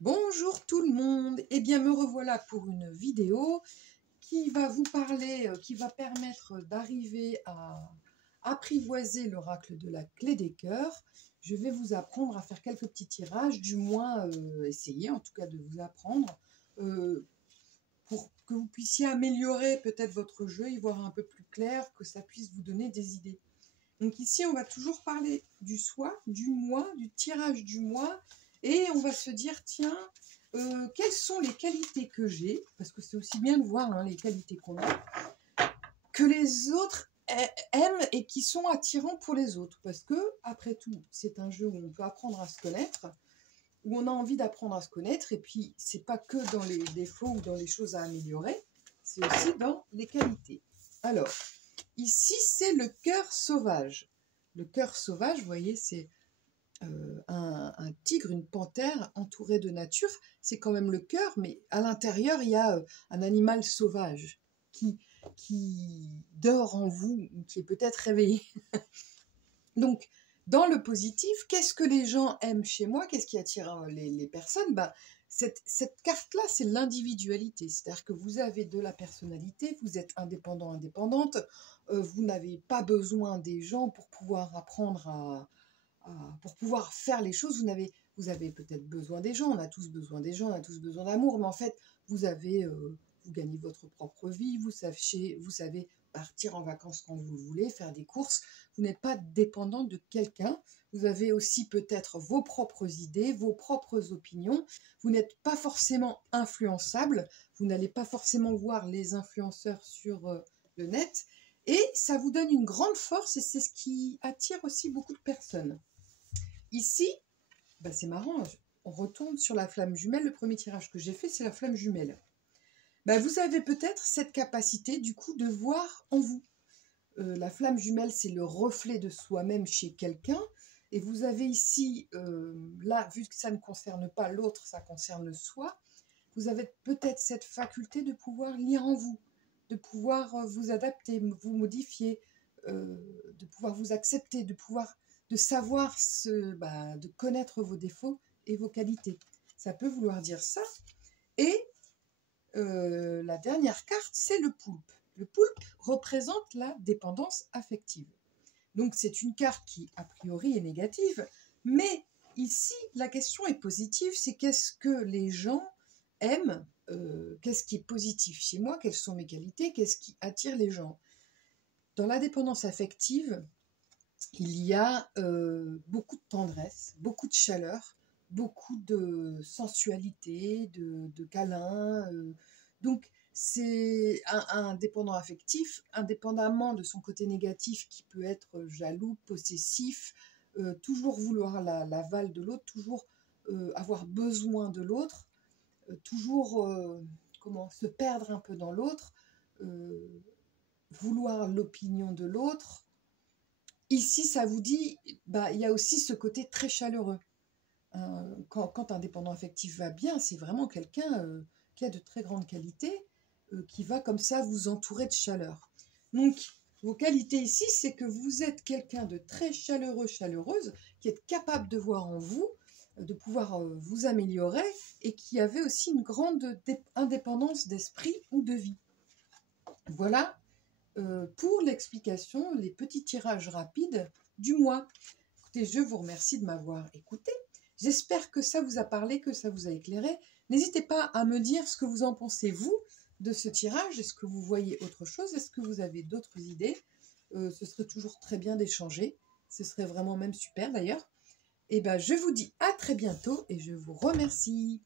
Bonjour tout le monde, eh bien me revoilà pour une vidéo qui va vous parler, qui va permettre d'arriver à apprivoiser l'oracle de la clé des cœurs. Je vais vous apprendre à faire quelques petits tirages, du moins essayer en tout cas de vous apprendre pour que vous puissiez améliorer peut-être votre jeu, y voir un peu plus clair, que ça puisse vous donner des idées. Donc ici on va toujours parler du soi, du moi, du tirage du moi. Et on va se dire, tiens, quelles sont les qualités que j'ai, parce que c'est aussi bien de voir les qualités qu'on a, que les autres aiment et qui sont attirants pour les autres. Parce que, après tout, c'est un jeu où on peut apprendre à se connaître, où on a envie d'apprendre à se connaître, et puis c'est pas que dans les défauts ou dans les choses à améliorer, c'est aussi dans les qualités. Alors, ici, c'est le cœur sauvage. Le cœur sauvage, vous voyez, c'est un tigre, une panthère entourée de nature, c'est quand même le cœur, mais à l'intérieur, il y a un animal sauvage qui dort en vous, ou qui est peut-être réveillé. Donc, dans le positif, qu'est-ce que les gens aiment chez moi? Qu'est-ce qui attire les personnes? Cette carte-là, c'est l'individualité. C'est-à-dire que vous avez de la personnalité, vous êtes indépendant, indépendante, vous n'avez pas besoin des gens pour pouvoir apprendre pour pouvoir faire les choses. Vous avez peut-être besoin des gens, on a tous besoin des gens, on a tous besoin d'amour, mais en fait, vous gagnez votre propre vie, vous savez partir en vacances quand vous voulez, faire des courses, vous n'êtes pas dépendant de quelqu'un, vous avez aussi peut-être vos propres idées, vos propres opinions, vous n'êtes pas forcément influençable, vous n'allez pas forcément voir les influenceurs sur le net, et ça vous donne une grande force, et c'est ce qui attire aussi beaucoup de personnes. Ici, c'est marrant, on retourne sur la flamme jumelle. Le premier tirage que j'ai fait, c'est la flamme jumelle. Vous avez peut-être cette capacité, du coup, de voir en vous. La flamme jumelle, c'est le reflet de soi-même chez quelqu'un. Et vous avez ici, là, vu que ça ne concerne pas l'autre, ça concerne soi, vous avez peut-être cette faculté de pouvoir lire en vous, de pouvoir vous adapter, vous modifier, de pouvoir vous accepter, de savoir de connaître vos défauts et vos qualités. Ça peut vouloir dire ça. Et la dernière carte, c'est le poulpe. Le poulpe représente la dépendance affective. Donc c'est une carte qui, a priori, est négative, mais ici, la question est positive, c'est qu'est-ce que les gens aiment, qu'est-ce qui est positif chez moi, quelles sont mes qualités, qu'est-ce qui attire les gens. Dans la dépendance affective, il y a beaucoup de tendresse, beaucoup de chaleur, beaucoup de sensualité, de câlins. Donc, c'est un dépendant affectif, indépendamment de son côté négatif qui peut être jaloux, possessif, toujours vouloir l'aval de l'autre, toujours avoir besoin de l'autre, toujours se perdre un peu dans l'autre, vouloir l'opinion de l'autre. Ici, ça vous dit, il y a aussi ce côté très chaleureux. Quand un dépendant affectif va bien, c'est vraiment quelqu'un qui a de très grandes qualités, qui va comme ça vous entourer de chaleur. Donc, vos qualités ici, c'est que vous êtes quelqu'un de très chaleureux, chaleureuse, qui est capable de voir en vous, de pouvoir vous améliorer, et qui avait aussi une grande indépendance d'esprit ou de vie. Voilà. Pour l'explication, les petits tirages rapides du mois. Écoutez, je vous remercie de m'avoir écouté. J'espère que ça vous a parlé, que ça vous a éclairé. N'hésitez pas à me dire ce que vous en pensez, vous, de ce tirage. Est-ce que vous voyez autre chose? Est-ce que vous avez d'autres idées? Ce serait toujours très bien d'échanger. Ce serait vraiment même super d'ailleurs. Et je vous dis à très bientôt et je vous remercie.